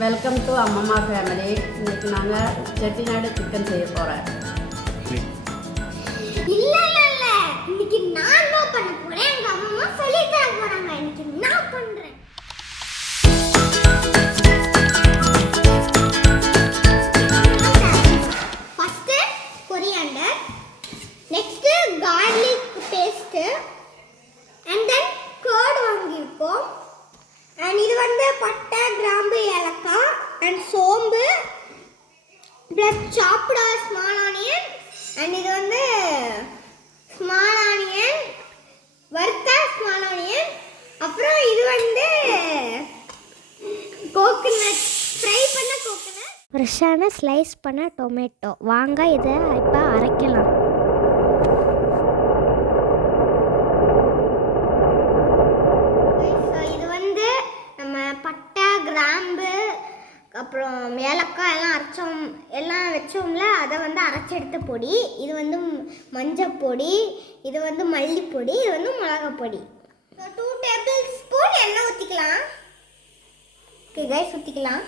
Welcome to அம்மம்மா family. இன்னைக்கு நாங்கள் செட்டிநாடு சிக்கன் செய்ய போகிறேன். இல்ல இன்னைக்கு நான் தான் பண்ண போறேன். எங்க அம்மா சொல்லி தர போறாங்க. இன்னைக்கு நான் பண்றேன். First coriander, next garlic paste and then curd வாங்கிருக்கோம். and இது வந்து பட்டை, கிராம்பு, ஏலக்காய் and சோம்பு plus chopped small onion and இது வந்து small onion, வறுத்த small onion. அப்புறம் இது வந்து கோகனட், ஃப்ரை பண்ண கோகனட், ஃப்ரெஷ்ஷான ஸ்லைஸ் பண்ண டொமேட்டோ. வாங்க இதை இப்போ அரைக்கலாம். இது வந்து நம்ம பட்டை, கிராம்பு, அப்புறம் ஏலக்காய் எல்லாம் வச்சோம்ல, அதை வந்து அரைச்செடுத்த பொடி. இது வந்து மஞ்சள் பொடி, இது வந்து மல்லிப்பொடி, இது வந்து மிளகாய் பொடி. 2 டேபிள் ஸ்பூன் எண்ணெய் ஊற்றிக்கலாம். ஓகே கைஸ், ஊற்றிக்கலாம்.